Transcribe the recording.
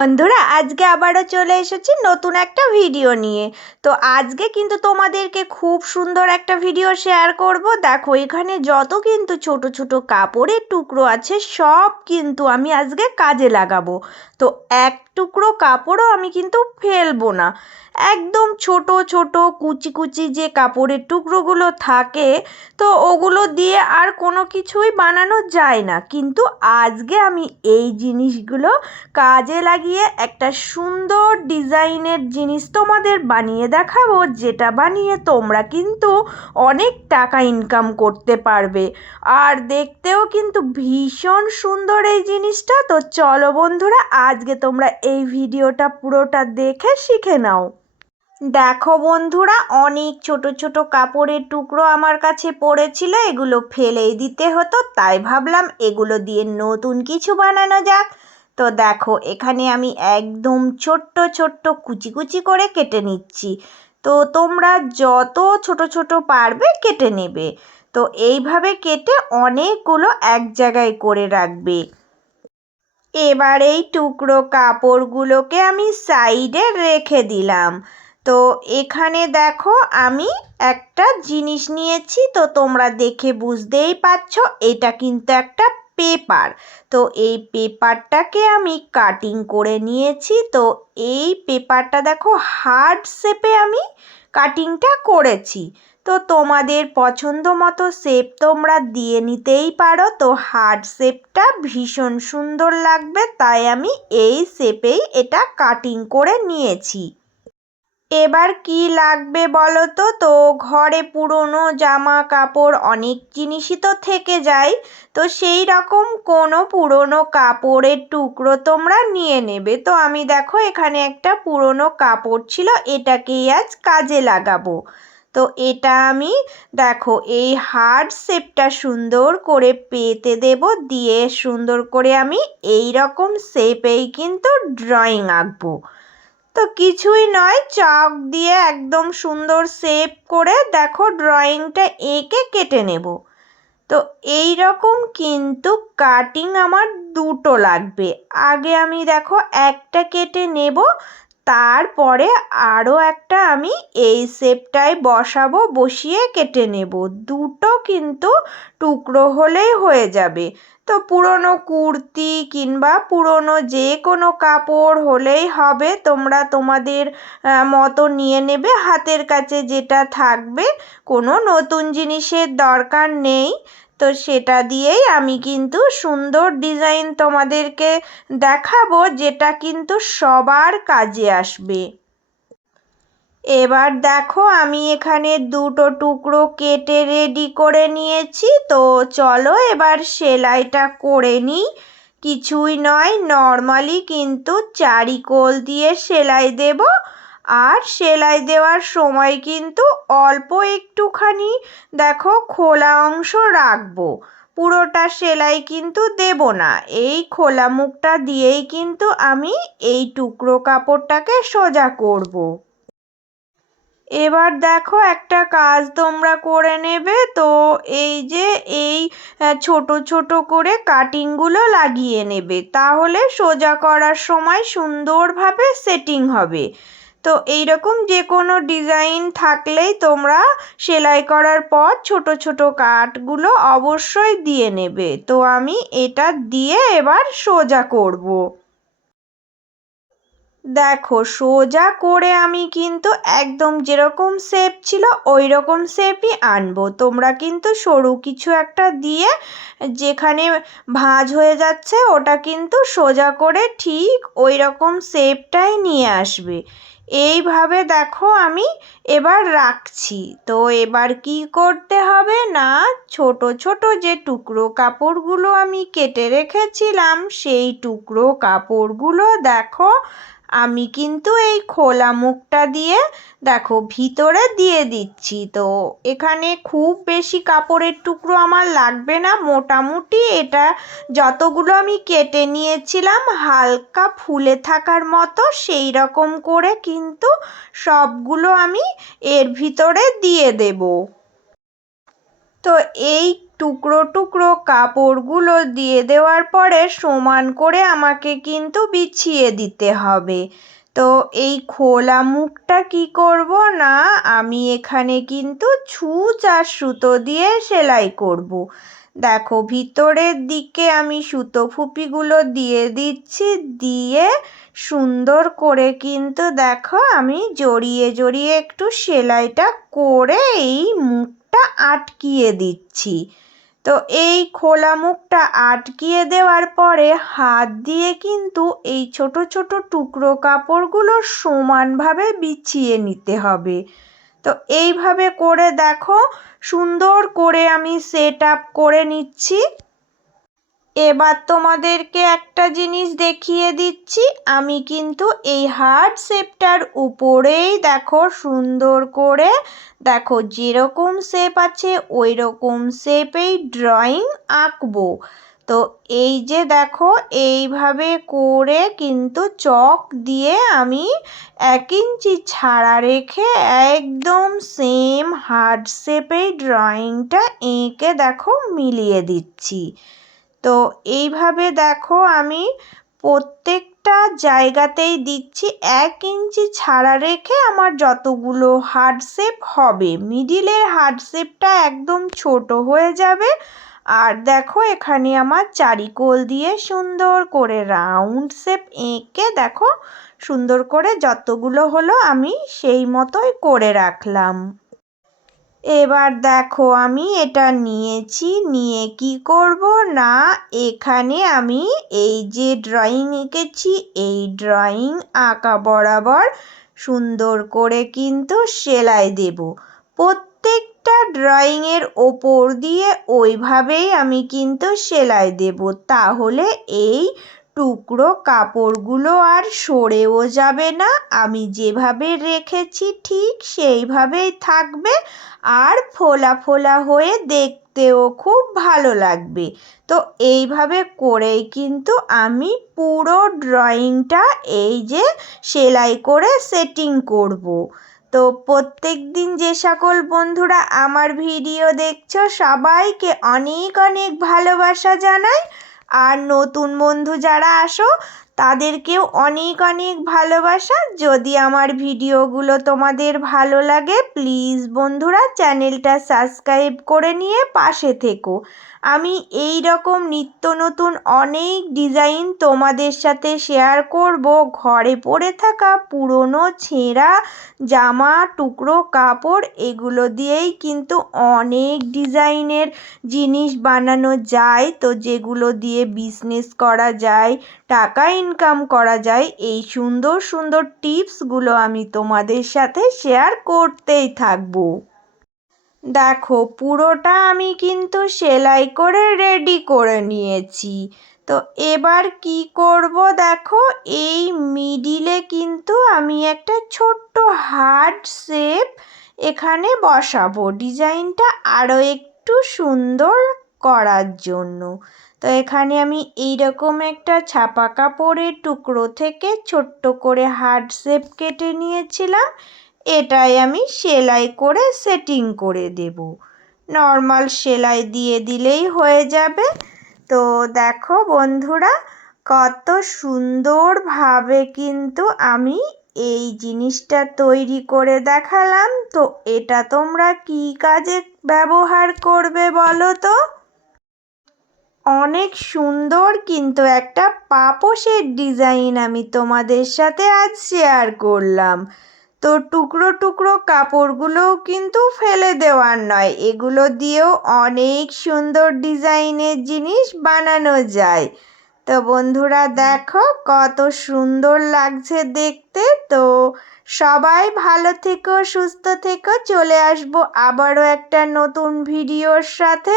বন্ধুরা, আজকে আবারও চলে এসেছি নতুন একটা ভিডিও নিয়ে। তো আজকে কিন্তু তোমাদেরকে খুব সুন্দর একটা ভিডিও শেয়ার করব। দেখো, এখানে যত কিন্তু ছোট ছোট কাপড়ের টুকরো আছে সব কিন্তু আমি আজকে কাজে লাগাবো। তো এক টুকরো কাপড়ও আমি কিন্তু ফেলবো না। একদম ছোট ছোট কুচি কুচি যে কাপড়ের টুকরোগুলো থাকে, তো ওগুলো দিয়ে আর কোনো কিছুই বানানো যায় না, কিন্তু আজকে আমি এই জিনিসগুলো কাজে লাগিয়ে একটা সুন্দর ডিজাইনের জিনিস তোমাদের বানিয়ে দেখাবো, যেটা বানিয়ে তোমরা কিন্তু অনেক টাকা ইনকাম করতে পারবে। আর দেখতেও কিন্তু ভীষণ সুন্দর এই জিনিসটা। তো চলো বন্ধুরা, আজকে তোমরা এই ভিডিওটা পুরোটা দেখে শিখে নাও। দেখো বন্ধুরা, অনেক ছোট ছোট কাপড়ের টুকরো আমার কাছে পড়েছিল, এগুলো ফেলেই দিতে হতো, তাই ভাবলাম এগুলো দিয়ে নতুন কিছু বানানো যাক। তো দেখো, এখানে আমি একদম ছোট্ট ছোট্ট কুচি কুচি করে কেটে নিচ্ছি। তো তোমরা যত ছোট ছোট পারবে কেটে নেবে। তো এইভাবে কেটে অনেকগুলো এক জায়গায় করে রাখবে। এবার এই টুকরো কাপড়গুলোকে আমি সাইডে রেখে দিলাম। তো এখানে দেখো, আমি একটা জিনিস নিয়েছি, তো তোমরা দেখে বুঝতেই পারছো এটা কিন্তু একটা পেপার। তো এই পেপারটাকে আমি কাটিং করে নিয়েছি। তো এই পেপারটা দেখো হার্ট শেপে আমি কাটিংটা করেছি। তো তোমাদের পছন্দ মতো শেপ তোমরা দিয়ে নিতেই পারো। তো হার্ট শেপটা ভীষণ সুন্দর লাগবে, তাই আমি এই শেপেই এটা কাটিং করে নিয়েছি। এবার কি লাগবে বলো তো? তো ঘরে পুরনো জামা কাপড় অনেক জিনিসই তো থেকে যায়। তো সেই রকম কোনো পুরনো কাপড়ের টুকরো তোমরা নিয়ে নেবে। তো আমি দেখো এখানে একটা পুরনো কাপড় ছিল, এটাকেই আজ কাজে লাগাবো। তো এটা আমি দেখো এই হার্ট শেপটা সুন্দর করে পেতে দেব, দিয়ে সুন্দর করে আমি এই রকম শেপেই কিন্তু ড্রয়িং আঁকবো। তো কিছুই নয়, চক দিয়ে একদম সুন্দর শেপ করে দেখো ড্রয়িংটা এঁকে কেটে নেব। তো এই রকম কিন্তু কাটিং আমার দুটো লাগবে। আগে আমি দেখো একটা কেটে নেব, তারপরে আরও একটা আমি এই শেপটায় বসাবো, বসিয়ে কেটে নেব। দুটো কিন্তু টুকরো হলেই হয়ে যাবে। তো পুরনো কুর্তি কিংবা পুরনো যে কোনো কাপড় হলেই হবে, তোমরা তোমাদের মতো নিয়ে নেবে, হাতের কাছে যেটা থাকবে। কোনো নতুন জিনিসের দরকার নেই। তো সেটা দিয়েই আমি কিন্তু সুন্দর ডিজাইন তোমাদেরকে দেখাবো, যেটা কিন্তু সবার কাজে আসবে। এবার দেখো, আমি এখানে দুটো টুকরো কেটে রেডি করে নিয়েছি। তো চলো এবার সেলাইটা করে নিই। কিছুই নয়, নর্মালি কিন্তু চারিকোল দিয়ে সেলাই দেব। আর সেলাই দেওয়ার সময় কিন্তু অল্প একটুখানি দেখো খোলা অংশ রাখবো, পুরোটা সেলাই কিন্তু দেব না। এই খোলা মুখটা দিয়েই কিন্তু আমি এই টুকরো কাপড়টাকে সোজা করব। এবার দেখো একটা কাজ তোমরা করে নেবে। তো এই যে এই ছোট ছোট করে কাটিংগুলো লাগিয়ে নেবে, তাহলে সোজা করার সময় সুন্দরভাবে সেটিং হবে। তো এইরকম যে কোনো ডিজাইন থাকলেই তোমরা সেলাই করার পর ছোট ছোট কাটগুলো অবশ্যই দিয়ে নেবে। তো আমি এটা দিয়ে এবার সোজা করব। দেখো, সোজা করে আমি কিন্তু একদম যেরকম শেপ ছিল ওই রকম শেপই আনবো। তোমরা কিন্তু সরু কিছু একটা দিয়ে যেখানে ভাঁজ হয়ে যাচ্ছে ওটা কিন্তু সোজা করে ঠিক ওই রকম শেপটাই নিয়ে আসবে। এইভাবে দেখো আমি এবার রাখছি। তো এবার কি করতে হবে না, ছোট ছোট যে টুকরো কাপড়গুলো আমি কেটে রেখেছিলাম সেই টুকরো কাপড়গুলো দেখো আমি কিন্তু এই খোলা মুখটা দিয়ে দেখো ভিতরে দিয়ে দিচ্ছি। তো এখানে খুব বেশি কাপড়ের টুকরো আমার লাগবে না, মোটামুটি এটা যতগুলো আমি কেটে নিয়েছিলাম হালকা ফুলে থাকার মতো সেই রকম করে কিন্তু সবগুলো আমি এর ভিতরে দিয়ে দেব। তো এই টুকরো টুকরো কাপড়গুলো দিয়ে দেওয়ার পরে সমান করে আমাকে কিন্তু বিছিয়ে দিতে হবে। তো এই খোলা মুখটা কি করব না, আমি এখানে কিন্তু ছুঁচ আর সুতো দিয়ে সেলাই করব। দেখো ভিতরের দিকে আমি সুতো ফুপিগুলো দিয়ে দিচ্ছি, দিয়ে সুন্দর করে কিন্তু দেখো আমি জড়িয়ে জড়িয়ে একটু সেলাইটা করে এই মুখটা আটকিয়ে দিচ্ছি। তো এই খোলা মুখটা আটকিয়ে দেওয়ার পরে হাত দিয়ে কিন্তু এই ছোট ছোট টুকরো কাপড়গুলো সমানভাবে বিছিয়ে নিতে হবে। তো এইভাবে করে দেখো সুন্দর করে আমি সেট আপ করে নিচ্ছি। এবার তোমাদেরকে একটা জিনিস দেখিয়ে দিচ্ছি, আমি কিন্তু এই হার্ট শেপটার উপরেই দেখো সুন্দর করে দেখো যেরকম শেপ আছে ওই রকম শেপেই ড্রয়িং আঁকবো। তো এই যে দেখো এইভাবে করে কিন্তু চক দিয়ে আমি 1 ইঞ্চি ছাড়া রেখে একদম সেম হার্ট শেপেই ড্রয়িংটা এঁকে দেখো মিলিয়ে দিচ্ছি। তো এইভাবে দেখো আমি প্রত্যেকটা জায়গাতেই দিচ্ছি 1 ইঞ্চি ছাড়া রেখে আমার যতগুলো হার্ট শেপ হবে, মিডিলের হার্ট শেপটা একদম ছোট হয়ে যাবে। আর দেখো এখানে আমার চারিকোল দিয়ে সুন্দর করে রাউন্ড শেপ এঁকে দেখো সুন্দর করে যতগুলো হলো আমি সেই মতোই করে রাখলাম। এবার দেখো আমি এটা নিয়েছি, নিয়ে কি করব না এখানে আমি এই যে ড্রয়িং এঁকেছি এই ড্রয়িং আঁকা বরাবর সুন্দর করে কিন্তু সেলাই দেব। প্রত্যেকটা ড্রয়িংয়ের ওপর দিয়ে ওইভাবেই আমি কিন্তু সেলাই দেব, তাহলে এই টুকরো কাপড়গুলো আর সরেও যাবে না, আমি যেভাবে রেখেছি ঠিক সেইভাবেই থাকবে আর ফোলা ফোলা হয়ে দেখতেও খুব ভালো লাগবে। তো এইভাবে করেই কিন্তু আমি পুরো ড্রয়িংটা এই যে সেলাই করে সেটিং করব। তো প্রত্যেক দিন যে সকল বন্ধুরা আমার ভিডিও দেখছো সবাইকে অনেক অনেক ভালোবাসা জানাই। আর নতুন বন্ধু যারা আসো তাদেরকেও অনেক অনেক ভালোবাসা। যদি আমার ভিডিওগুলো তোমাদের ভালো লাগে প্লিজ বন্ধুরা চ্যানেলটা সাবস্ক্রাইব করে নিয়ে পাশে থেকো। আমি এই রকম নিত্য নতুন অনেক ডিজাইন তোমাদের সাথে শেয়ার করব। ঘরে পড়ে থাকা পুরনো ছেঁড়া জামা টুকরো কাপড় এগুলো দিয়েই কিন্তু অনেক ডিজাইনের জিনিস বানানো যায়, তো যেগুলো দিয়ে বিজনেস করা যায়, টাকা ইনকাম করা যায়, এই সুন্দর সুন্দর টিপসগুলো আমি তোমাদের সাথে শেয়ার করতেই থাকবো। দেখো পুরোটা আমি কিন্তু সেলাই করে রেডি করে নিয়েছি। তো এবার কি করব দেখো এই মিডিলে কিন্তু আমি একটা ছোট্ট হার্ট শেপ এখানে বসাবো ডিজাইনটা আরও একটু সুন্দর করার জন্য। তো এখানে আমি এইরকম একটা ছাপা কাপড়ের টুকরো থেকে ছোট্ট করে হার্ট শেপ কেটে নিয়েছিলাম, এটাই আমি সেলাই করে সেটিং করে দেব। নর্মাল সেলাই দিয়ে দিলেই হয়ে যাবে। তো দেখো বন্ধুরা কত সুন্দরভাবে কিন্তু আমি এই জিনিসটা তৈরি করে দেখালাম। তো এটা তোমরা কি কাজে ব্যবহার করবে বলো তো? অনেক সুন্দর কিন্তু একটা পাপোশের ডিজাইন আমি তোমাদের সাথে আজ শেয়ার করলাম। তো টুকরো টুকরো কাপড়গুলোও কিন্তু ফেলে দেওয়ার নয়, এগুলো দিয়েও অনেক সুন্দর ডিজাইনের জিনিস বানানো যায়। তো বন্ধুরা দেখো কত সুন্দর লাগছে দেখতে। তো সবাই ভালো থেকো সুস্থ থেকো, চলে আসবো আবারও একটা নতুন ভিডিওর সাথে।